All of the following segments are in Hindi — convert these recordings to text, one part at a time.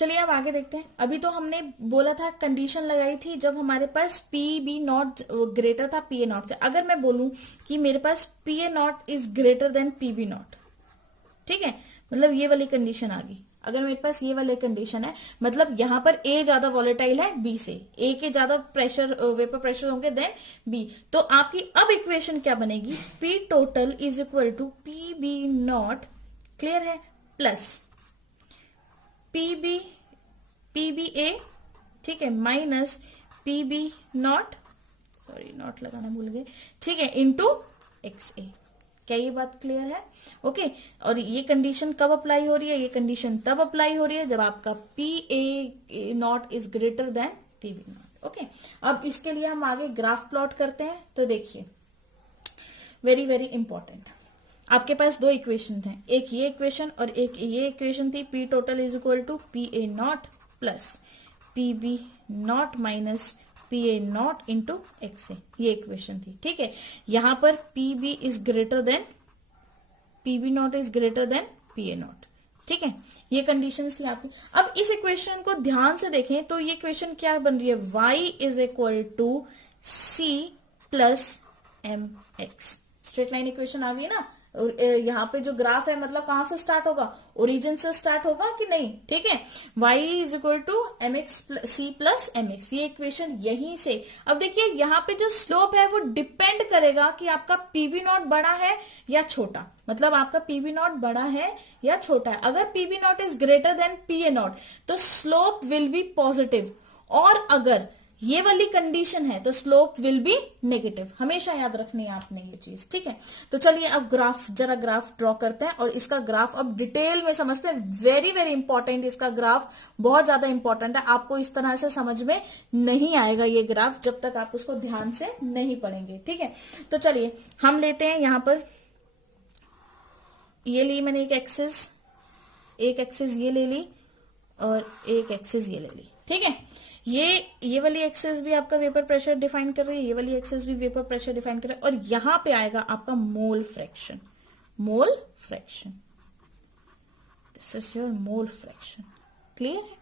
चलिए अब आगे देखते हैं। अभी तो हमने बोला था, कंडीशन लगाई थी जब हमारे पास पी बी नॉट ग्रेटर था पी ए नॉट से। अगर मैं बोलूं कि मेरे पास P A not is greater than P B not, ठीक है, मतलब ये वाली कंडीशन आ गई। अगर मेरे पास ये वाली कंडीशन है, मतलब यहां पर ए ज्यादा वॉलेटाइल है बी से, ए के ज्यादा प्रेशर वेपर प्रेशर होंगे देन बी, तो आपकी अब इक्वेशन क्या बनेगी, P total is equal to P B nought, clear है, प्लस पी बी ए, ठीक है, minus P B nought, sorry nought लगाना भूल गए, ठीक है, इंटू एक्स ए। क्या ये बात क्लियर है? ओके। और ये कंडीशन कब अप्लाई हो रही है, ये कंडीशन तब अप्लाई हो रही है जब आपका P A not is greater than P B nought. Okay, अब इसके लिए हम आगे ग्राफ प्लॉट करते हैं। तो देखिए, वेरी वेरी इंपॉर्टेंट, आपके पास दो इक्वेशन थे, एक ये इक्वेशन और एक ये इक्वेशन थी, P total is equal to P A not plus P B not minus P A not into X A, ये इक्वेशन थी, ठीक है। यहां पर P B is greater than P B not is greater than P A not, ठीक है, ये कंडीशन थी आपकी। अब इस इक्वेशन को ध्यान से देखें तो ये इक्वेशन क्या बन रही है, y is equal to C plus M X, straight line equation आ गई ना। यहाँ पे जो ग्राफ है मतलब कहां से स्टार्ट होगा, ओरिजिन से स्टार्ट होगा कि नहीं, ठीक है, y is equal to M X C plus M X, ये इक्वेशन यहीं से। अब देखिए यहाँ पे जो स्लोप है वो डिपेंड करेगा कि आपका पीबी नॉट बड़ा है या छोटा, मतलब आपका पीबी नॉट बड़ा है या छोटा है। अगर P B nought is greater than P A nought तो स्लोप विल बी पॉजिटिव, और अगर ये वाली कंडीशन है तो स्लोप विल बी नेगेटिव। हमेशा याद रखनी है आपने ये चीज, ठीक है। तो चलिए अब जरा ग्राफ ड्रॉ करते हैं और इसका ग्राफ अब डिटेल में समझते हैं। वेरी वेरी इंपॉर्टेंट, इसका ग्राफ बहुत ज्यादा इंपॉर्टेंट है। आपको इस तरह से समझ में नहीं आएगा ये ग्राफ जब तक आप उसको ध्यान से नहीं पढ़ेंगे, ठीक है। तो चलिए हम लेते हैं, यहां पर ये ली मैंने एक एक्सिस ये ले ली और एक एक्सिस ये ले ली, ठीक है। ये वाली एक्सिस भी आपका वेपर प्रेशर डिफाइन कर रही है, ये वाली एक्सिस भी वेपर प्रेशर डिफाइन कर रही है, और यहां पे आएगा आपका mole fraction, this is your mole fraction, clear है।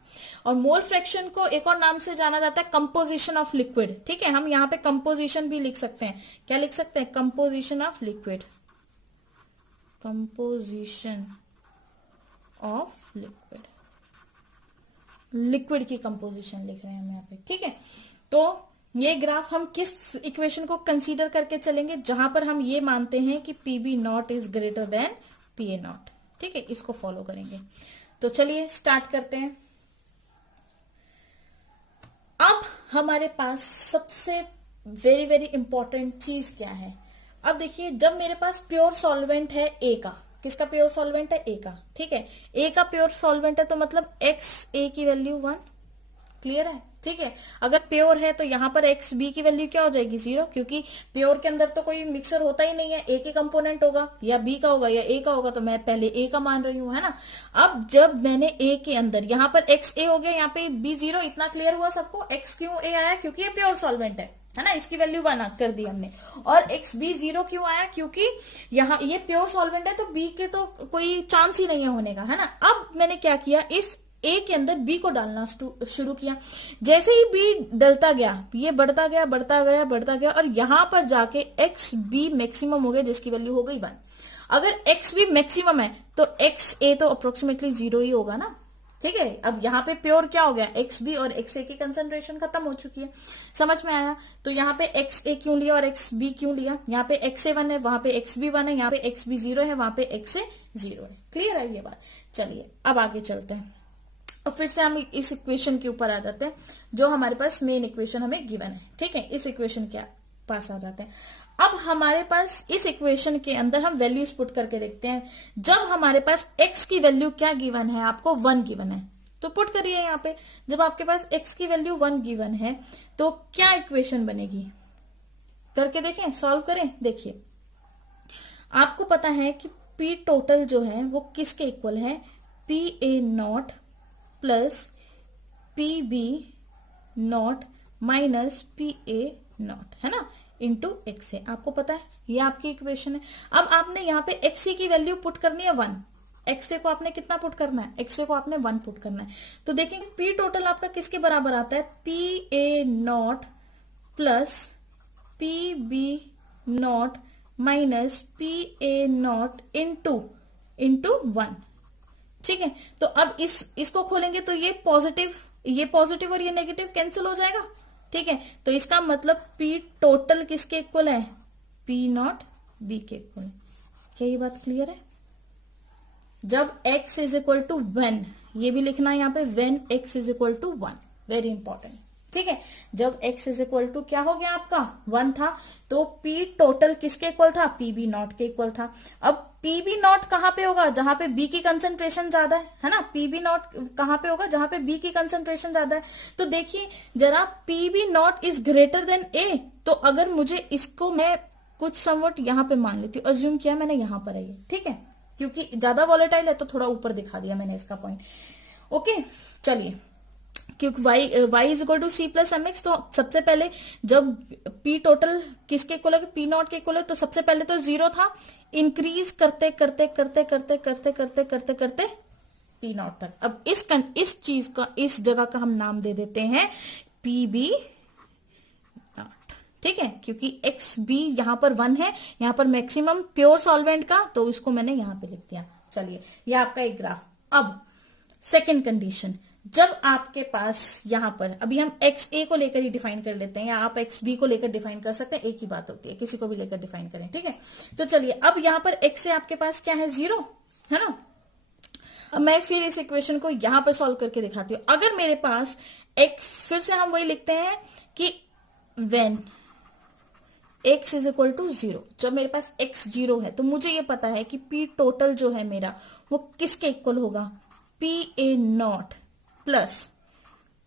और मोल फ्रैक्शन को एक और नाम से जाना जाता है कंपोजिशन ऑफ लिक्विड, ठीक है। हम यहां पे कंपोजिशन भी लिख सकते हैं, क्या लिख सकते हैं, composition of liquid, composition of liquid की कंपोजिशन लिख रहे हैं हम यहाँ पे, ठीक है। तो ये ग्राफ हम किस इक्वेशन को कंसीडर करके चलेंगे, जहां पर हम ये मानते हैं कि P B not is greater than P A not, ठीक है, इसको फॉलो करेंगे। तो चलिए स्टार्ट करते हैं। अब हमारे पास सबसे वेरी वेरी इंपॉर्टेंट चीज क्या है, अब देखिए, जब मेरे पास प्योर सॉल्वेंट है ए का, किसका प्योर सॉल्वेंट है, ए का, ठीक है, ए का प्योर सॉल्वेंट है तो मतलब एक्स ए की वैल्यू 1, क्लियर है, ठीक है। अगर प्योर है तो यहां पर एक्स बी की वैल्यू क्या हो जाएगी, 0, क्योंकि प्योर के अंदर तो कोई मिक्सर होता ही नहीं है, ए के कंपोनेंट होगा या बी का होगा या ए का होगा, तो मैं पहले ए का मान रही हूं, है ना। अब जब मैंने ए के अंदर यहां पर एक्स ए हो गया, यहाँ पे बी 0, इतना क्लियर हुआ सबको। एक्स क्यों ए आया, क्योंकि ये प्योर सॉल्वेंट है ना, इसकी वैल्यू 1 कर दी हमने। और एक्स बी 0 क्यों आया, क्योंकि यहाँ ये प्योर सॉल्वेंट है तो बी के तो कोई चांस ही नहीं है होने का, है ना। अब मैंने क्या किया, इस ए के अंदर बी को डालना शुरू किया। जैसे ही बी डलता गया, ये बढ़ता गया और यहां पर जाके एक्स बी मैक्सिमम हो गया, जिसकी वैल्यू हो गई 1। अगर एक्स बी मैक्सिमम है तो एक्स ए तो अप्रोक्सीमेटली 0 ही होगा ना, ठीक है। अब यहाँ पे प्योर क्या हो गया, एक्स बी और एक्स ए की कंसंट्रेशन खत्म हो चुकी है, समझ में आया। तो यहाँ पे एक्स ए क्यों लिया और एक्स बी क्यों लिया, यहाँ पे एक्स ए 1 है, वहां पे एक्स बी 1 है, यहाँ पे एक्स बी 0 है, वहां पे एक्स ए 0 है, क्लियर है ये बात। चलिए अब आगे चलते हैं और फिर से हम इस इक्वेशन के ऊपर आ जाते हैं, जो हमारे पास मेन इक्वेशन हमें गिवन है, ठीक है। इस इक्वेशन के पास आ जाते हैं। अब हमारे पास इस इक्वेशन के अंदर हम वैल्यूज पुट करके देखते हैं। जब हमारे पास x की वैल्यू क्या गिवन है, आपको 1 गिवन है, तो पुट करिए यहाँ पे। जब आपके पास x की वैल्यू 1 गिवन है तो क्या इक्वेशन बनेगी, करके देखें, सॉल्व करें। देखिए, आपको पता है कि P टोटल जो है वो किसके इक्वल है, P A not plus P B not minus P A nought, है ना, इंटू एक्स है। आपको पता है ये आपकी इक्वेशन है। अब आपने यहाँ पे एक्स की वैल्यू पुट करनी है 1, XA को आपने कितना पुट करना है, XA को आपने 1 पुट करना है। तो देखेंगे P टोटल आपका किसके बराबर आता है, PA not plus PB not minus PA not into 1। ठीक है, तो अब इसको खोलेंगे तो ये पॉजिटिव और ये नेगेटिव कैंसिल हो जाएगा। ठीक है, तो इसका मतलब P टोटल किसके इक्वल है, P नॉट B के इक्वल है। क्या ये बात क्लियर है? जब x इज इक्वल टू 1, ये भी लिखना है यहाँ पे, when x is equal to 1, very important. ठीक है, जब x इज इक्वल टू क्या हो गया आपका 1 था, तो P टोटल किसके इक्वल था, PB नॉट के इक्वल था। अब PB नॉट कहां पे होगा, जहां पे B की कंसंट्रेशन ज्यादा है ना। PB नॉट कहां पे होगा, जहां पे B की कंसंट्रेशन ज्यादा है। तो देखिए जरा, PB not is greater then A, तो अगर मुझे इसको मैं कुछ समवट यहां पे मान लेती हूँ, अज्यूम किया मैंने यहां पर है ये, ठीक है, क्योंकि ज्यादा वॉलेटाइल है तो थोड़ा ऊपर दिखा दिया मैंने इसका पॉइंट। ओके, चलिए, क्योंकि y is equal to C plus M X, तो सबसे पहले जब P टोटल किसके इक्वल है, P नॉट के इक्वल है, तो सबसे पहले तो 0 था, इंक्रीज करते करते करते करते करते करते करते करते P नॉट तक। अब इस चीज का, इस जगह का हम नाम दे देते हैं PB नॉट। ठीक है, क्योंकि XB यहां पर 1 है, यहां पर मैक्सिमम प्योर सॉल्वेंट का, तो इसको मैंने यहां पे लिख दिया। चलिए, ये आपका एक ग्राफ। अब सेकेंड कंडीशन, जब आपके पास यहां पर, अभी हम XA को लेकर ही डिफाइन कर लेते हैं, या आप XB को लेकर डिफाइन कर सकते हैं, एक ही बात होती है, किसी को भी लेकर डिफाइन करें। ठीक है, तो चलिए, अब यहां पर XA आपके पास क्या है, 0 है ना। अब मैं फिर इस इक्वेशन को यहां पर सॉल्व करके दिखाती हूं। अगर मेरे पास x, फिर से हम वही लिखते हैं कि when x is equal to 0, जब मेरे पास x 0 है, तो मुझे ये पता है कि P टोटल जो है मेरा, वो किसके इक्वल होगा, PA not plus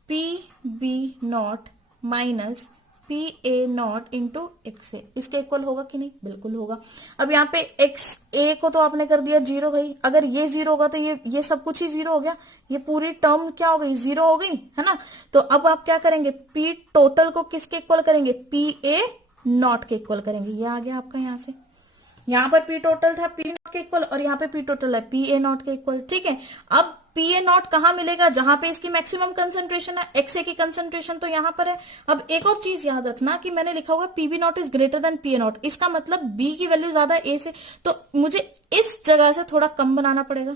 PB not minus PA not into XA, इसके इक्वल होगा कि नहीं, बिल्कुल होगा। अब यहाँ पे XA को तो आपने कर दिया 0 भाई, अगर ये 0 होगा तो ये सब कुछ ही 0 हो गया, ये पूरी टर्म क्या हो गई, 0 हो गई, है ना। तो अब आप क्या करेंगे, P टोटल को किसके इक्वल करेंगे, PA नॉट के इक्वल करेंगे। ये आ गया आपका, यहां से, यहां पर P टोटल था P नॉट के इक्वल, और यहाँ पे P टोटल है PA नॉट के इक्वल। ठीक है, अब PA नॉट कहां मिलेगा, जहां पे इसकी मैक्सिमम कंसंट्रेशन है, XA की कंसंट्रेशन तो यहां पर है। अब एक और चीज याद रखना कि मैंने लिखा हुआ PB not is greater then PA not, इसका मतलब B की वैल्यू ज्यादा है A से, तो मुझे इस जगह से थोड़ा कम बनाना पड़ेगा।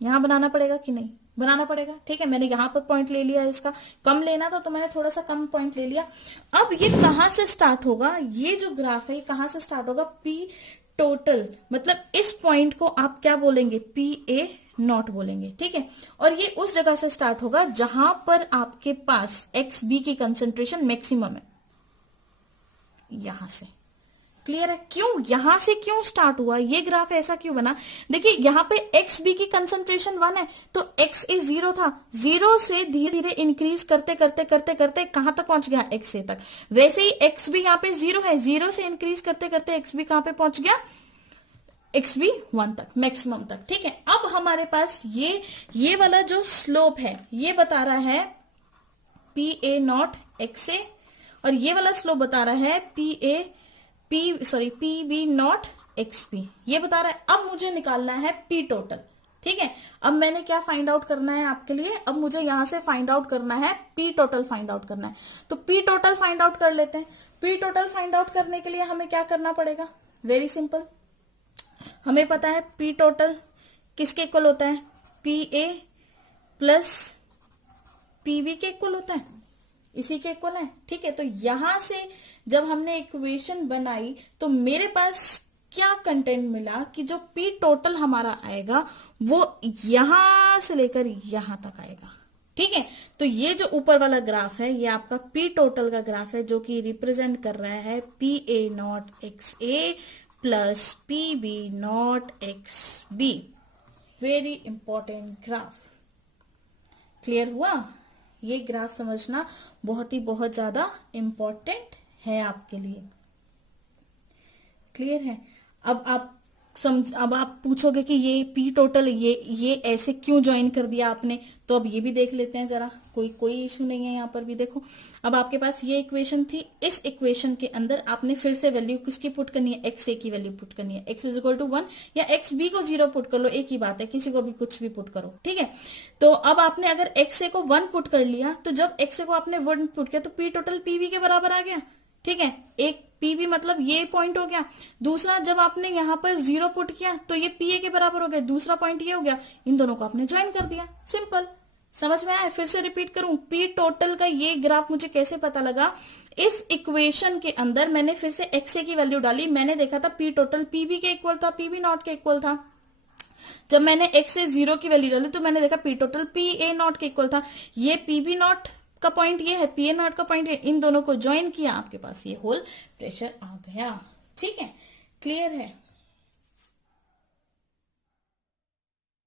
यहां बनाना पड़ेगा कि नहीं, बनाना पड़ेगा। ठीक है, मैंने यहां पर पॉइंट ले लिया, इसका कम लेना था तो मैंने थोड़ा सा कम पॉइंट ले लिया। अब ये कहां से स्टार्ट होगा, ये जो ग्राफ है ये कहां से स्टार्ट होगा, P टोटल, मतलब इस पॉइंट को आप क्या बोलेंगे, PA नॉट बोलेंगे। ठीक है, और ये उस जगह से स्टार्ट होगा जहां पर आपके पास XB की कंसंट्रेशन मैक्सिमम है, यहां से। क्लियर है, क्यों यहां से क्यों स्टार्ट हुआ, ये ग्राफ ऐसा क्यों बना। देखिए यहाँ पे XB की कंसंट्रेशन 1 है, तो XA 0 था, 0 से धीरे धीरे इंक्रीज करते करते करते करते कहां तक पहुंच गया, XA तक। वैसे ही XB यहाँ पे 0 है, 0 से इंक्रीज करते करते XB कहां पे पहुंच गया, XB 1 तक, मैक्सिमम तक। ठीक है, अब हमारे पास ये वाला जो स्लोप है, ये बता रहा है PA नॉट XA, और ये वाला स्लोप बता रहा है PB नॉट XB, ये बता रहा है। अब मुझे निकालना है P टोटल। ठीक है, अब मैंने क्या फाइंड आउट करना है आपके लिए, अब मुझे यहां से फाइंड आउट करना है P टोटल, फाइंड आउट करना है। तो P टोटल फाइंड आउट कर लेते हैं। P टोटल फाइंड आउट करने के लिए हमें क्या करना पड़ेगा, वेरी सिंपल, हमें पता है P टोटल किसके इक्वल होता है, PA प्लस PB के इक्वल होता है, इसी के इक्वल है। ठीक है, तो यहां से जब हमने इक्वेशन बनाई तो मेरे पास क्या कंटेंट मिला कि जो P टोटल हमारा आएगा वो यहां से लेकर यहां तक आएगा। ठीक है, तो ये जो ऊपर वाला ग्राफ है ये आपका P टोटल का ग्राफ है, जो कि रिप्रेजेंट कर रहा है PA not XA plus PB not XB। Very important graph. Clear हुआ, ये ग्राफ समझना बहुत ज्यादा इंपॉर्टेंट है आपके लिए। क्लियर है, अब आप अब आप पूछोगे कि ये पी टोटल ये ऐसे क्यों ज्वाइन कर दिया आपने, तो अब ये भी देख लेते हैं जरा, कोई इश्यू नहीं है यहाँ पर भी। देखो अब आपके पास ये इक्वेशन थी, इस इक्वेशन के अंदर आपने फिर से वैल्यू किसकी पुट करनी है, एक्स ए की वैल्यू पुट करनी है। एक्स इज इक्वल टू 1 या एक्स बी को 0 पुट कर लो, एक ही बात है, किसी को भी कुछ भी पुट करो, ठीक है। तो अब आपने अगर एक्स ए को 1 पुट कर लिया, तो जब एक्स ए को आपने 1 पुट किया तो पी टोटल पीवी के बराबर आ गया, ठीक है। एक पीवी मतलब ये पॉइंट हो गया। दूसरा जब आपने यहाँ पर 0 पुट किया तो ये पीए के बराबर हो गया, दूसरा पॉइंट ये हो गया। इन दोनों को आपने ज्वाइन कर दिया, सिंपल। समझ में आया? फिर से रिपीट करूं, पी टोटल का ये ग्राफ मुझे कैसे पता लगा, इस इक्वेशन के अंदर मैंने फिर से एक्सए की वैल्यू डाली, मैंने देखा था पी टोटल पीबी के इक्वल था, पीबी नॉट के इक्वल था। जब मैंने एक्स से 0 की वैल्यू डाली तो मैंने देखा P total P A not के इक्वल था। ये पीबी नॉट का पॉइंट ये है, पी ए नॉट का पॉइंट ये, इन दोनों को ज्वाइन किया, आपके पास ये होल प्रेशर आ गया। ठीक है, क्लियर है?